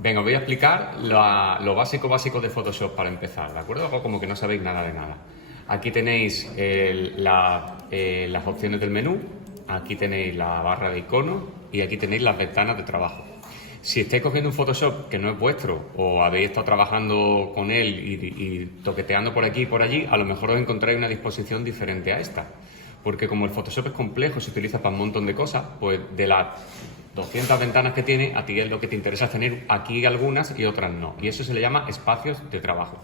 Venga, os voy a explicar lo básico de Photoshop para empezar, ¿de acuerdo? Algo como que no sabéis nada de nada. Aquí tenéis las opciones del menú, aquí tenéis la barra de iconos y aquí tenéis las ventanas de trabajo. Si estáis cogiendo un Photoshop que no es vuestro o habéis estado trabajando con él y toqueteando por aquí y por allí, a lo mejor os encontráis una disposición diferente a esta. Porque como el Photoshop es complejo, se utiliza para un montón de cosas, pues de las 200 ventanas que tiene, a ti es lo que te interesa es tener aquí algunas y otras no. Y eso se le llama espacios de trabajo.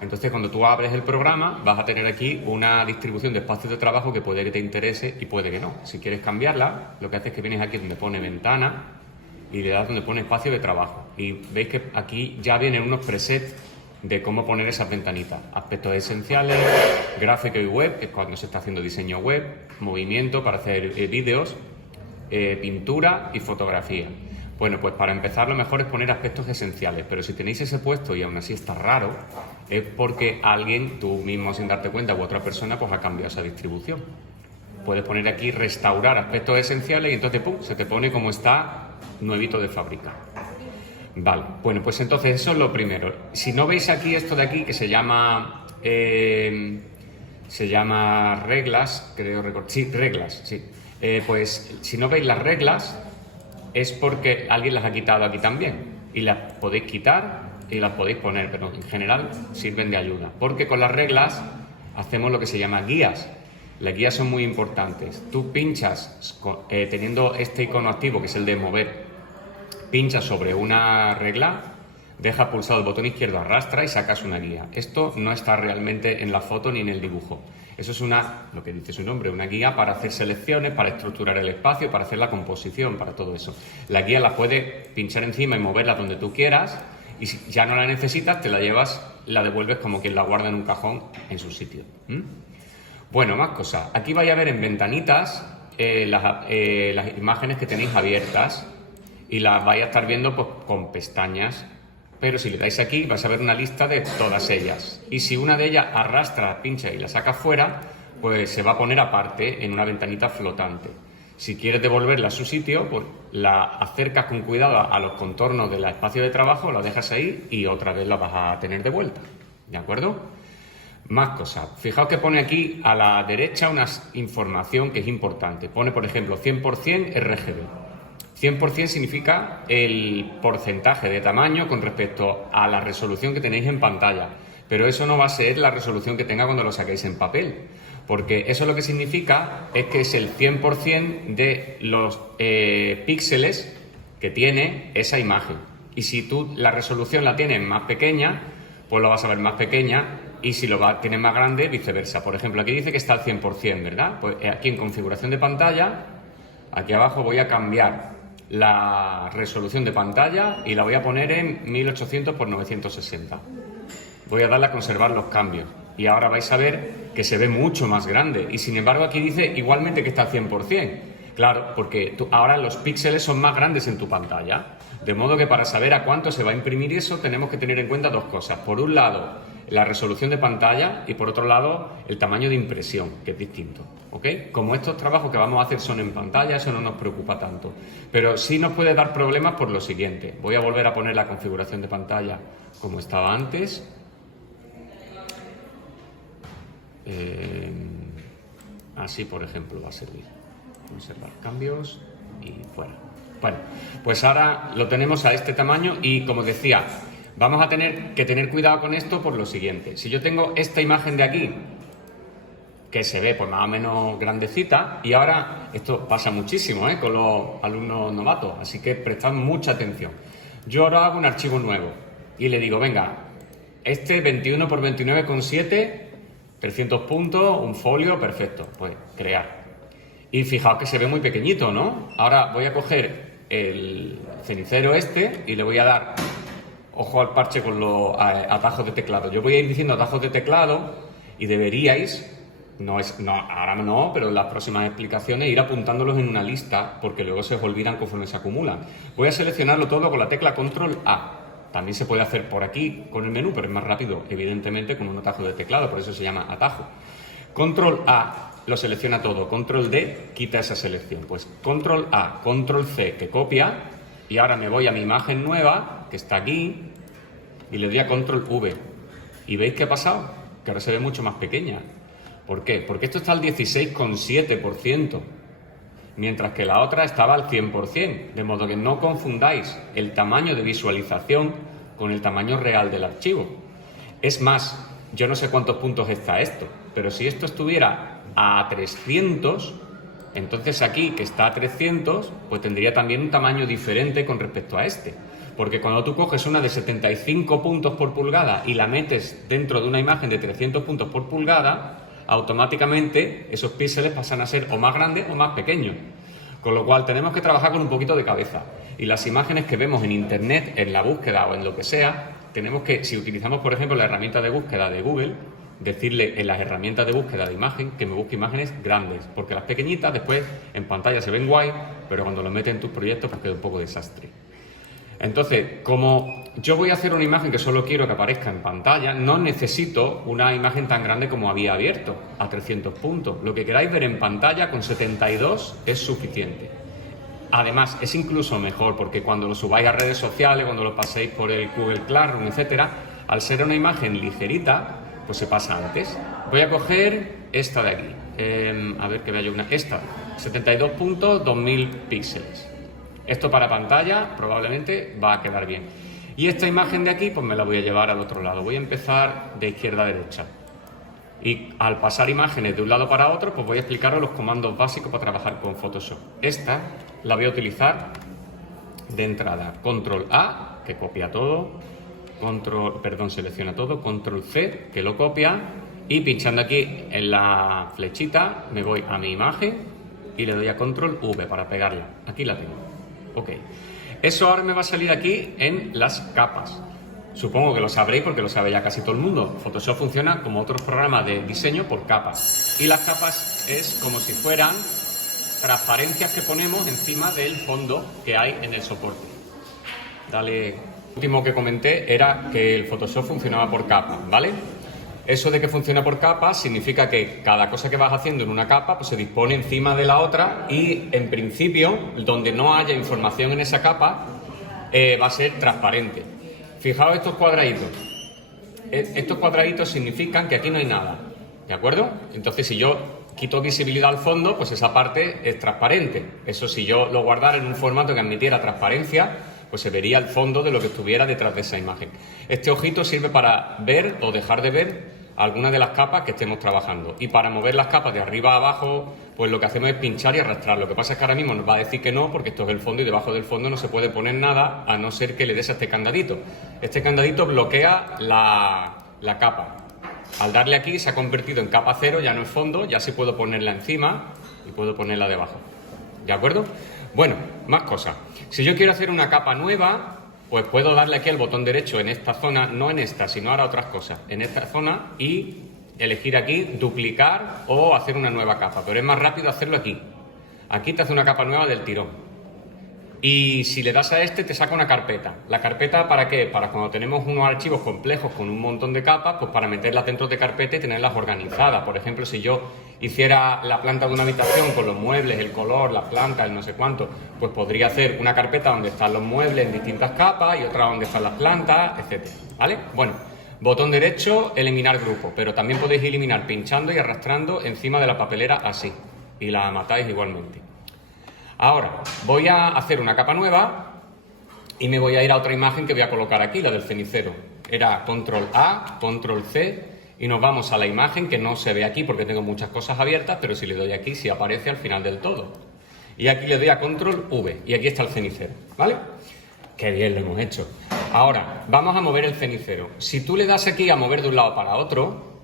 Entonces, cuando tú abres el programa, vas a tener aquí una distribución de espacios de trabajo que puede que te interese y puede que no. Si quieres cambiarla, lo que haces es que vienes aquí donde pone ventana y le das donde pone espacio de trabajo. Y veis que aquí ya vienen unos presets de cómo poner esas ventanitas. Aspectos esenciales, gráfico y web, que es cuando se está haciendo diseño web, movimiento para hacer vídeos, pintura y fotografía. Bueno, pues para empezar lo mejor es poner aspectos esenciales, pero si tenéis ese puesto y aún así está raro, es porque alguien, tú mismo sin darte cuenta u otra persona, pues ha cambiado esa distribución. Puedes poner aquí restaurar aspectos esenciales y entonces ¡pum!, se te pone como está nuevito de fábrica. Vale, bueno, pues entonces eso es lo primero. Si no veis aquí esto de aquí que se llama reglas, creo recordar. Sí, reglas, sí. Pues si no veis las reglas es porque alguien las ha quitado aquí también y las podéis quitar y las podéis poner, pero en general sirven de ayuda, porque con las reglas hacemos lo que se llama guías. Las guías son muy importantes. Tú pinchas, teniendo este icono activo, que es el de mover, pinchas sobre una regla, deja pulsado el botón izquierdo, arrastra y sacas una guía. Esto no está realmente en la foto ni en el dibujo. Eso es lo que dice su nombre, una guía para hacer selecciones, para estructurar el espacio, para hacer la composición, para todo eso. La guía la puedes pinchar encima y moverla donde tú quieras, y si ya no la necesitas, te la llevas, la devuelves como quien la guarda en un cajón en su sitio. Bueno, más cosas. Aquí vais a ver en ventanitas las imágenes que tenéis abiertas y las vais a estar viendo pues, con pestañas. Pero si le dais aquí, vais a ver una lista de todas ellas. Y si una de ellas arrastra, pincha y la saca fuera, pues se va a poner aparte en una ventanita flotante. Si quieres devolverla a su sitio, pues la acercas con cuidado a los contornos del espacio de trabajo, la dejas ahí y otra vez la vas a tener de vuelta. ¿De acuerdo? Más cosas. Fijaos que pone aquí a la derecha una información que es importante. Pone, por ejemplo, 100% RGB. 100% significa el porcentaje de tamaño con respecto a la resolución que tenéis en pantalla. Pero eso no va a ser la resolución que tenga cuando lo saquéis en papel. Porque eso lo que significa es que es el 100% de los píxeles que tiene esa imagen. Y si tú la resolución la tienes más pequeña, pues lo vas a ver más pequeña. Y si tienes más grande, viceversa. Por ejemplo, aquí dice que está al 100%, ¿verdad? Pues aquí en configuración de pantalla, aquí abajo voy a cambiar la resolución de pantalla y la voy a poner en 1800 por 960. Voy a darle a conservar los cambios y ahora vais a ver que se ve mucho más grande y sin embargo aquí dice igualmente que está al 100%. Claro, porque ahora los píxeles son más grandes en tu pantalla, de modo que para saber a cuánto se va a imprimir eso tenemos que tener en cuenta dos cosas. Por un lado, la resolución de pantalla y por otro lado, el tamaño de impresión, que es distinto. ¿Ok? Como estos trabajos que vamos a hacer son en pantalla, eso no nos preocupa tanto. Pero sí nos puede dar problemas por lo siguiente. Voy a volver a poner la configuración de pantalla como estaba antes. Así, por ejemplo, va a servir. Conservar cambios y fuera. Bueno, pues ahora lo tenemos a este tamaño y, como decía, vamos a tener que tener cuidado con esto por lo siguiente. Si yo tengo esta imagen de aquí, que se ve pues más o menos grandecita, y ahora esto pasa muchísimo con los alumnos novatos, así que prestad mucha atención. Yo ahora hago un archivo nuevo y le digo, venga, este 21 por 29,7, 300 puntos, un folio, perfecto, pues crear. Y fijaos que se ve muy pequeñito, ¿no? Ahora voy a coger el cenicero y le voy a dar ojo al parche con los atajos de teclado. Yo voy a ir diciendo atajos de teclado y deberíais, ahora no, pero en las próximas explicaciones ir apuntándolos en una lista porque luego se os olvidan conforme se acumulan. Voy a seleccionarlo todo con la tecla Control A. También se puede hacer por aquí con el menú, pero es más rápido, evidentemente, con un atajo de teclado, por eso se llama atajo. Control A lo selecciona todo, Control D quita esa selección. Pues Control A, Control C que copia y ahora me voy a mi imagen nueva que está aquí, y le doy a control V. ¿Y veis qué ha pasado? Que ahora se ve mucho más pequeña. ¿Por qué? Porque esto está al 16,7%, mientras que la otra estaba al 100%, de modo que no confundáis el tamaño de visualización con el tamaño real del archivo. Es más, yo no sé cuántos puntos está esto, pero si esto estuviera a 300, entonces aquí, que está a 300, pues tendría también un tamaño diferente con respecto a este. Porque cuando tú coges una de 75 puntos por pulgada y la metes dentro de una imagen de 300 puntos por pulgada, automáticamente esos píxeles pasan a ser o más grandes o más pequeños. Con lo cual tenemos que trabajar con un poquito de cabeza. Y las imágenes que vemos en Internet, en la búsqueda o en lo que sea, tenemos que, si utilizamos por ejemplo la herramienta de búsqueda de Google, decirle en las herramientas de búsqueda de imagen que me busque imágenes grandes, porque las pequeñitas después en pantalla se ven guay, pero cuando lo metes en tus proyectos pues queda un poco desastre. Entonces, como yo voy a hacer una imagen que solo quiero que aparezca en pantalla, no necesito una imagen tan grande como había abierto, a 300 puntos. Lo que queráis ver en pantalla con 72 es suficiente. Además, es incluso mejor porque cuando lo subáis a redes sociales, cuando lo paséis por el Google Classroom, etcétera, al ser una imagen ligerita, pues se pasa antes. Voy a coger esta de aquí, a ver que vea yo esta, 72 puntos, 2000 píxeles. Esto para pantalla probablemente va a quedar bien. Y esta imagen de aquí, pues me la voy a llevar al otro lado. Voy a empezar de izquierda a derecha. Y al pasar imágenes de un lado para otro, pues voy a explicaros los comandos básicos para trabajar con Photoshop. Esta la voy a utilizar de entrada. Control A, que copia todo. Selecciona todo. Control C, que lo copia. Y pinchando aquí en la flechita, me voy a mi imagen y le doy a Control V para pegarla. Aquí la tengo. Ok. Eso ahora me va a salir aquí en las capas. Supongo que lo sabréis porque lo sabe ya casi todo el mundo. Photoshop funciona como otros programas de diseño por capas. Y las capas es como si fueran transparencias que ponemos encima del fondo que hay en el soporte. Dale. Lo último que comenté era que el Photoshop funcionaba por capas, ¿vale? Eso de que funciona por capas significa que cada cosa que vas haciendo en una capa pues se dispone encima de la otra y en principio, donde no haya información en esa capa, va a ser transparente. Fijaos estos cuadraditos. Estos cuadraditos significan que aquí no hay nada, ¿de acuerdo? Entonces si yo quito visibilidad al fondo, pues esa parte es transparente. Eso si yo lo guardara en un formato que admitiera transparencia, pues se vería el fondo de lo que estuviera detrás de esa imagen. Este ojito sirve para ver o dejar de ver algunas de las capas que estemos trabajando. Y para mover las capas de arriba a abajo, pues lo que hacemos es pinchar y arrastrar. Lo que pasa es que ahora mismo nos va a decir que no, porque esto es el fondo y debajo del fondo no se puede poner nada, a no ser que le des a este candadito. Este candadito bloquea la capa. Al darle aquí se ha convertido en capa cero, ya no es fondo, ya sí puedo ponerla encima y puedo ponerla debajo. ¿De acuerdo? Bueno, más cosas. Si yo quiero hacer una capa nueva, pues puedo darle aquí al botón derecho en esta zona, no en esta, sino ahora otras cosas, en esta zona y elegir aquí, duplicar o hacer una nueva capa, pero es más rápido hacerlo aquí. Aquí te hace una capa nueva del tirón. Y si le das a este te saca una carpeta. ¿La carpeta para qué? Para cuando tenemos unos archivos complejos con un montón de capas, pues para meterlas dentro de carpeta y tenerlas organizadas. Por ejemplo, si yo hiciera la planta de una habitación con los muebles, el color, la planta, el no sé cuánto, pues podría hacer una carpeta donde están los muebles en distintas capas y otra donde están las plantas, etcétera. ¿Vale? Bueno, botón derecho, eliminar grupo, pero también podéis eliminar pinchando y arrastrando encima de la papelera así. Y la matáis igualmente. Ahora, voy a hacer una capa nueva y me voy a ir a otra imagen que voy a colocar aquí, la del cenicero. Era Control A, Control C y nos vamos a la imagen que no se ve aquí porque tengo muchas cosas abiertas, pero si le doy aquí sí aparece al final del todo. Y aquí le doy a Control V y aquí está el cenicero, ¿vale? Qué bien lo hemos hecho. Ahora, vamos a mover el cenicero. Si tú le das aquí a mover de un lado para otro,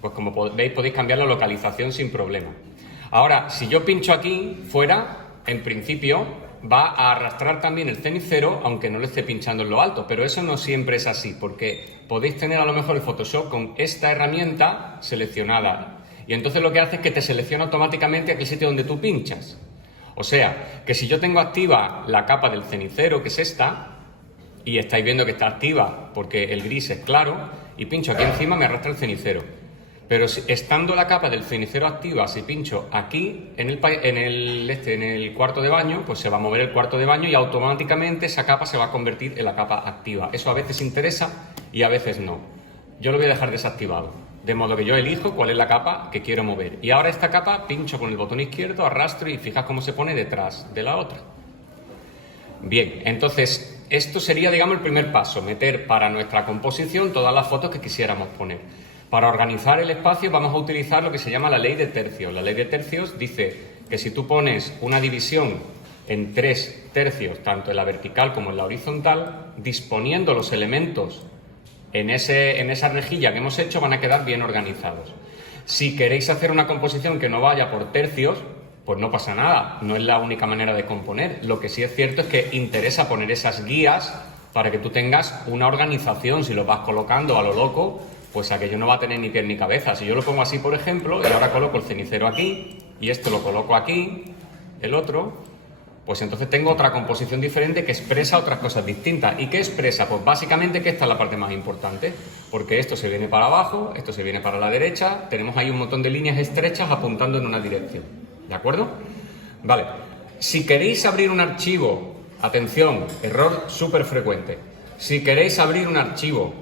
pues como veis podéis cambiar la localización sin problema. Ahora, si yo pincho aquí, fuera, en principio va a arrastrar también el cenicero, aunque no le esté pinchando en lo alto, pero eso no siempre es así, porque podéis tener a lo mejor el Photoshop con esta herramienta seleccionada, y entonces lo que hace es que te selecciona automáticamente aquel sitio donde tú pinchas. O sea, que si yo tengo activa la capa del cenicero, que es esta, y estáis viendo que está activa porque el gris es claro, y pincho aquí encima, me arrastra el cenicero. Pero estando la capa del cenicero activa, si pincho aquí en el cuarto de baño, pues se va a mover el cuarto de baño y automáticamente esa capa se va a convertir en la capa activa. Eso a veces interesa y a veces no. Yo lo voy a dejar desactivado, de modo que yo elijo cuál es la capa que quiero mover. Y ahora esta capa pincho con el botón izquierdo, arrastro y fijas cómo se pone detrás de la otra. Bien, entonces esto sería, digamos, el primer paso, meter para nuestra composición todas las fotos que quisiéramos poner. Para organizar el espacio vamos a utilizar lo que se llama la ley de tercios. La ley de tercios dice que si tú pones una división en 3 tercios, tanto en la vertical como en la horizontal, disponiendo los elementos en esa rejilla que hemos hecho, van a quedar bien organizados. Si queréis hacer una composición que no vaya por tercios, pues no pasa nada, no es la única manera de componer. Lo que sí es cierto es que interesa poner esas guías para que tú tengas una organización. Si lo vas colocando a lo loco, pues aquello no va a tener ni pie ni cabeza. Si yo lo pongo así, por ejemplo, y ahora coloco el cenicero aquí, y esto lo coloco aquí, el otro, pues entonces tengo otra composición diferente que expresa otras cosas distintas. ¿Y qué expresa? Pues básicamente que esta es la parte más importante, porque esto se viene para abajo, esto se viene para la derecha, tenemos ahí un montón de líneas estrechas apuntando en una dirección. ¿De acuerdo? Vale. Si queréis abrir un archivo, atención, error súper frecuente. Si queréis abrir un archivo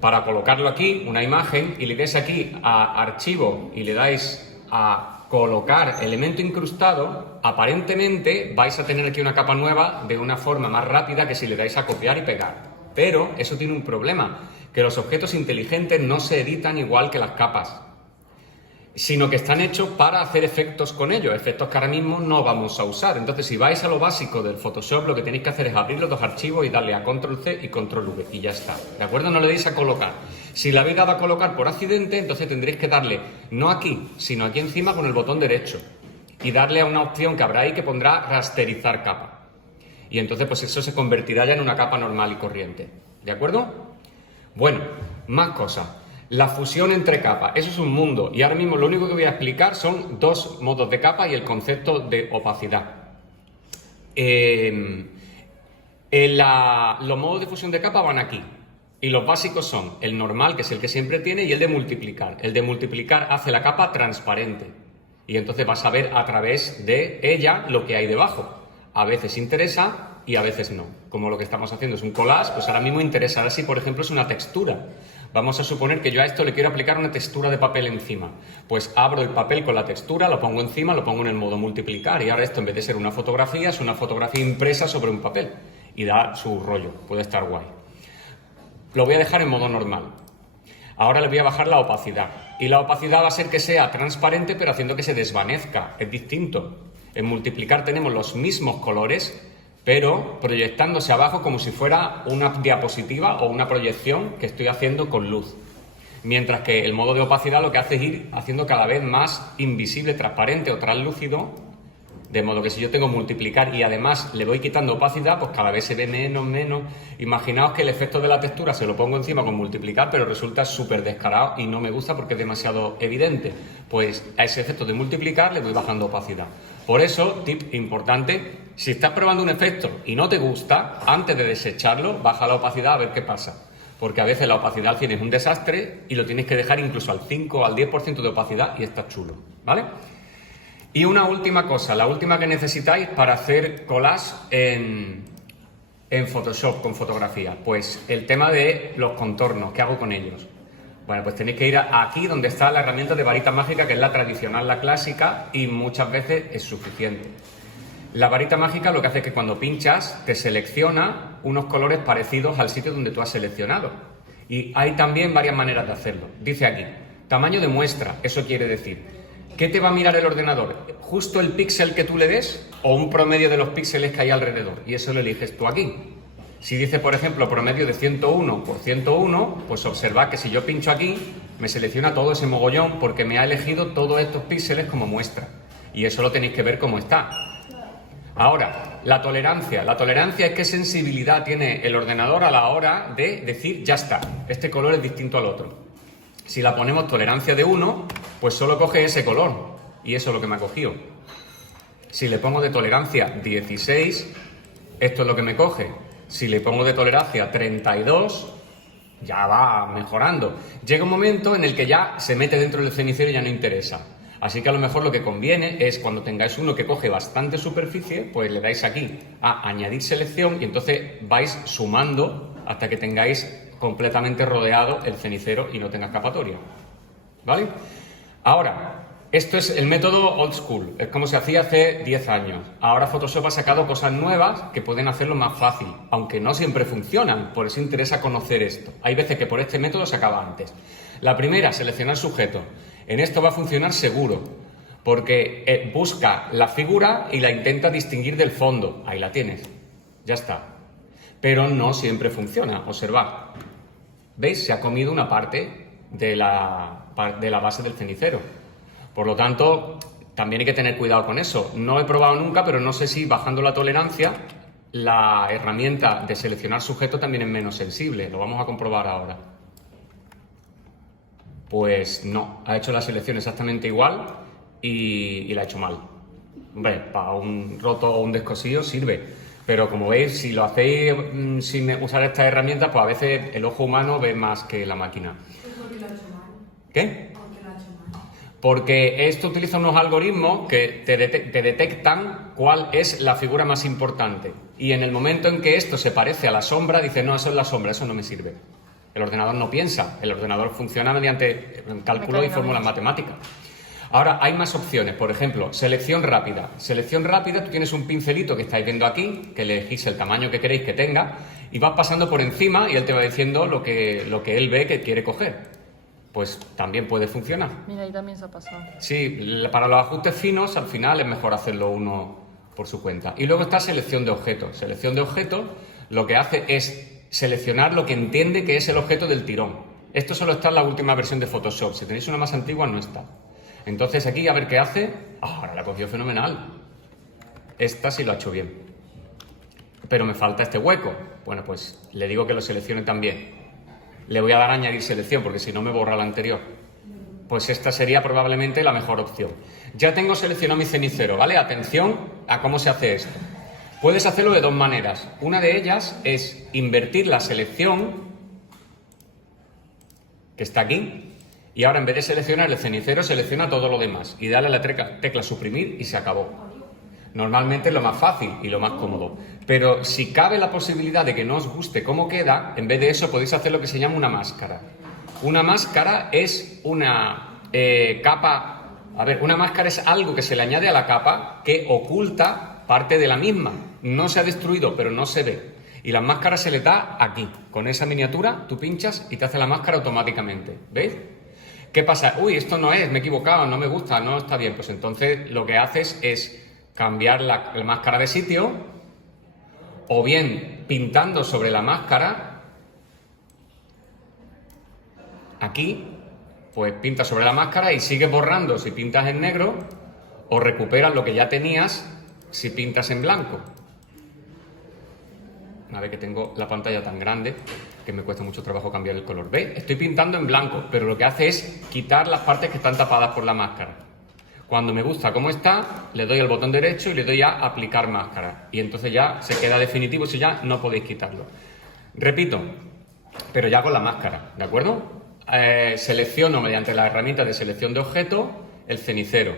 para colocarlo aquí, una imagen, y le dais aquí a archivo y le dais a colocar elemento incrustado, aparentemente vais a tener aquí una capa nueva de una forma más rápida que si le dais a copiar y pegar. Pero eso tiene un problema, que los objetos inteligentes no se editan igual que las capas, sino que están hechos para hacer efectos con ellos, efectos que ahora mismo no vamos a usar. Entonces, si vais a lo básico del Photoshop, lo que tenéis que hacer es abrir los dos archivos y darle a Control C y Control V, y ya está, ¿de acuerdo? No le deis a colocar. Si le habéis dado a colocar por accidente, entonces tendréis que darle, no aquí, sino aquí encima con el botón derecho, y darle a una opción que habrá ahí que pondrá rasterizar capa. Y entonces, pues eso se convertirá ya en una capa normal y corriente, ¿de acuerdo? Bueno, más cosas. La fusión entre capas, eso es un mundo, y ahora mismo lo único que voy a explicar son 2 modos de capa y el concepto de opacidad. Los modos de fusión de capa van aquí, y los básicos son el normal, que es el que siempre tiene, y el de multiplicar. El de multiplicar hace la capa transparente, y entonces vas a ver a través de ella lo que hay debajo. A veces interesa y a veces no. Como lo que estamos haciendo es un collage, pues ahora mismo interesará si, por ejemplo, es una textura. Vamos a suponer que yo a esto le quiero aplicar una textura de papel encima. Pues abro el papel con la textura, lo pongo encima, lo pongo en el modo multiplicar, y ahora esto, en vez de ser una fotografía, es una fotografía impresa sobre un papel y da su rollo, puede estar guay. Lo voy a dejar en modo normal. Ahora le voy a bajar la opacidad, y la opacidad va a ser que sea transparente pero haciendo que se desvanezca, es distinto. En multiplicar tenemos los mismos colores, pero proyectándose abajo como si fuera una diapositiva o una proyección que estoy haciendo con luz. Mientras que el modo de opacidad lo que hace es ir haciendo cada vez más invisible, transparente o translúcido, de modo que si yo tengo multiplicar y además le voy quitando opacidad, pues cada vez se ve menos. Imaginaos que el efecto de la textura se lo pongo encima con multiplicar, pero resulta súper descarado y no me gusta porque es demasiado evidente. Pues a ese efecto de multiplicar le voy bajando opacidad. Por eso, tip importante, si estás probando un efecto y no te gusta, antes de desecharlo, baja la opacidad a ver qué pasa. Porque a veces la opacidad al 100 es un desastre y lo tienes que dejar incluso al 5 o al 10% de opacidad y está chulo, ¿vale? Y una última cosa, la última que necesitáis para hacer collage en Photoshop con fotografía, pues el tema de los contornos, ¿qué hago con ellos? Bueno, pues tenéis que ir aquí donde está la herramienta de varita mágica, que es la tradicional, la clásica, y muchas veces es suficiente. La varita mágica lo que hace es que cuando pinchas te selecciona unos colores parecidos al sitio donde tú has seleccionado. Y hay también varias maneras de hacerlo. Dice aquí, tamaño de muestra, eso quiere decir, ¿qué te va a mirar el ordenador? ¿Justo el píxel que tú le des o un promedio de los píxeles que hay alrededor? Y eso lo eliges tú aquí. Si dice, por ejemplo, promedio de 101 por 101, pues observad que si yo pincho aquí, me selecciona todo ese mogollón porque me ha elegido todos estos píxeles como muestra. Y eso lo tenéis que ver cómo está. Ahora, la tolerancia. La tolerancia es qué sensibilidad tiene el ordenador a la hora de decir, ya está, este color es distinto al otro. Si la ponemos tolerancia de 1, pues solo coge ese color. Y eso es lo que me ha cogido. Si le pongo de tolerancia 16, esto es lo que me coge. Si le pongo de tolerancia 32, ya va mejorando. Llega un momento en el que ya se mete dentro del cenicero y ya no interesa. Así que a lo mejor lo que conviene es cuando tengáis uno que coge bastante superficie, pues le dais aquí a añadir selección y entonces vais sumando hasta que tengáis completamente rodeado el cenicero y no tenga escapatoria. ¿Vale? Ahora, esto es el método old school, es como se hacía hace 10 años. Ahora Photoshop ha sacado cosas nuevas que pueden hacerlo más fácil, aunque no siempre funcionan, por eso interesa conocer esto. Hay veces que por este método se acaba antes. La primera, seleccionar sujeto. En esto va a funcionar seguro, porque busca la figura y la intenta distinguir del fondo. Ahí la tienes, ya está. Pero no siempre funciona, observad. ¿Veis? Se ha comido una parte de la base del cenicero. Por lo tanto, también hay que tener cuidado con eso. No he probado nunca, pero no sé si bajando la tolerancia, la herramienta de seleccionar sujeto también es menos sensible. Lo vamos a comprobar ahora. Pues no, ha hecho la selección exactamente igual y la ha hecho mal. Hombre, para un roto o un descosido sirve, pero como veis, si lo hacéis sin usar estas herramientas, pues a veces el ojo humano ve más que la máquina. ¿Por qué lo ha hecho mal? ¿Qué? ¿Por qué lo ha hecho mal? Porque esto utiliza unos algoritmos que te detectan cuál es la figura más importante. Y en el momento en que esto se parece a la sombra, dice, no, eso es la sombra, eso no me sirve. El ordenador no piensa, el ordenador funciona mediante cálculos y fórmulas matemáticas. Ahora, hay más opciones. Por ejemplo, selección rápida. Selección rápida, tú tienes un pincelito que estáis viendo aquí, que elegís el tamaño que queréis que tenga, y vas pasando por encima y él te va diciendo lo que él ve que quiere coger. Pues también puede funcionar. Mira, ahí también se ha pasado. Sí, para los ajustes finos, al final es mejor hacerlo uno por su cuenta. Y luego está selección de objetos. Selección de objetos lo que hace es seleccionar lo que entiende que es el objeto del tirón. Esto solo está en la última versión de Photoshop. Si tenéis una más antigua, no está. Entonces aquí, a ver qué hace. Ahora la ha cogido fenomenal. Esta sí lo ha hecho bien. Pero me falta este hueco. Bueno, pues le digo que lo seleccione también. Le voy a dar a añadir selección, porque si no me borra la anterior. Pues esta sería probablemente la mejor opción. Ya tengo seleccionado mi cenicero, ¿vale? Atención a cómo se hace esto. Puedes hacerlo de dos maneras. Una de ellas es invertir la selección, que está aquí, y ahora en vez de seleccionar el cenicero, selecciona todo lo demás y dale a la tecla suprimir y se acabó. Normalmente es lo más fácil y lo más cómodo. Pero si cabe la posibilidad de que no os guste cómo queda, en vez de eso podéis hacer lo que se llama una máscara. Una máscara es una capa... A ver, una máscara es algo que se le añade a la capa que oculta parte de la misma. No se ha destruido, pero no se ve. Y la máscara se le da aquí. Con esa miniatura tú pinchas y te hace la máscara automáticamente. ¿Veis? ¿Qué pasa? Uy, esto no es, me he equivocado, no me gusta, no está bien. Pues entonces lo que haces es cambiar la máscara de sitio, o bien pintando sobre la máscara, aquí, pues pintas sobre la máscara y sigues borrando si pintas en negro, o recuperas lo que ya tenías si pintas en blanco. Una vez que tengo la pantalla tan grande que me cuesta mucho trabajo cambiar el color. ¿Veis? Estoy pintando en blanco, pero lo que hace es quitar las partes que están tapadas por la máscara. Cuando me gusta cómo está, le doy al botón derecho y le doy a aplicar máscara. Y entonces ya se queda definitivo, si ya no podéis quitarlo. Repito, pero ya con la máscara, ¿de acuerdo? Selecciono mediante la herramienta de selección de objeto el cenicero.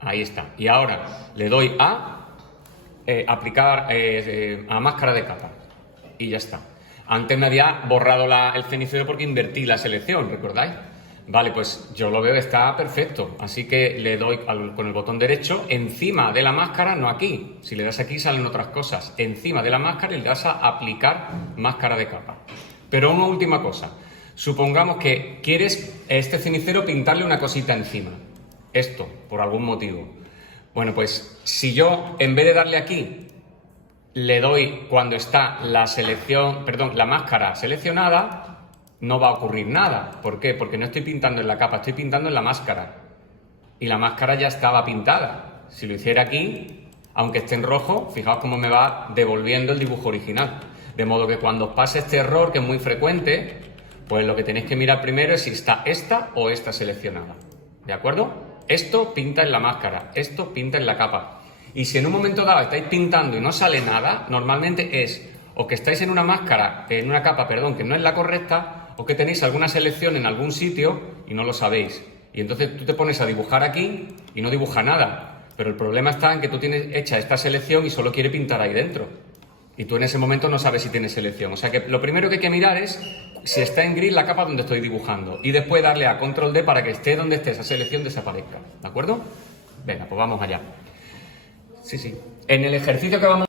Ahí está. Y ahora le doy a aplicar a máscara de capa. Y ya está. Antes me había borrado el cenicero porque invertí la selección, ¿recordáis? Vale, pues yo lo veo, está perfecto. Así que le doy con el botón derecho encima de la máscara, no aquí. Si le das aquí salen otras cosas. Encima de la máscara y le das a aplicar máscara de capa. Pero una última cosa. Supongamos que quieres este cenicero pintarle una cosita encima. Esto, por algún motivo. Bueno, pues si yo en vez de darle aquí le doy cuando está la máscara seleccionada, no va a ocurrir nada. ¿Por qué? Porque no estoy pintando en la capa, estoy pintando en la máscara. Y la máscara ya estaba pintada. Si lo hiciera aquí, aunque esté en rojo, fijaos cómo me va devolviendo el dibujo original. De modo que cuando os pase este error, que es muy frecuente, pues lo que tenéis que mirar primero es si está esta o esta seleccionada. ¿De acuerdo? Esto pinta en la máscara, esto pinta en la capa. Y si en un momento dado estáis pintando y no sale nada, normalmente es o que estáis en una máscara, en una capa, perdón, que no es la correcta, o que tenéis alguna selección en algún sitio y no lo sabéis. Y entonces tú te pones a dibujar aquí y no dibuja nada. Pero el problema está en que tú tienes hecha esta selección y solo quiere pintar ahí dentro. Y tú en ese momento no sabes si tienes selección. O sea que lo primero que hay que mirar es si está en gris la capa donde estoy dibujando. Y después darle a Control D para que esté donde esté esa selección desaparezca. ¿De acuerdo? Venga, pues vamos allá. Sí, sí. En el ejercicio que vamos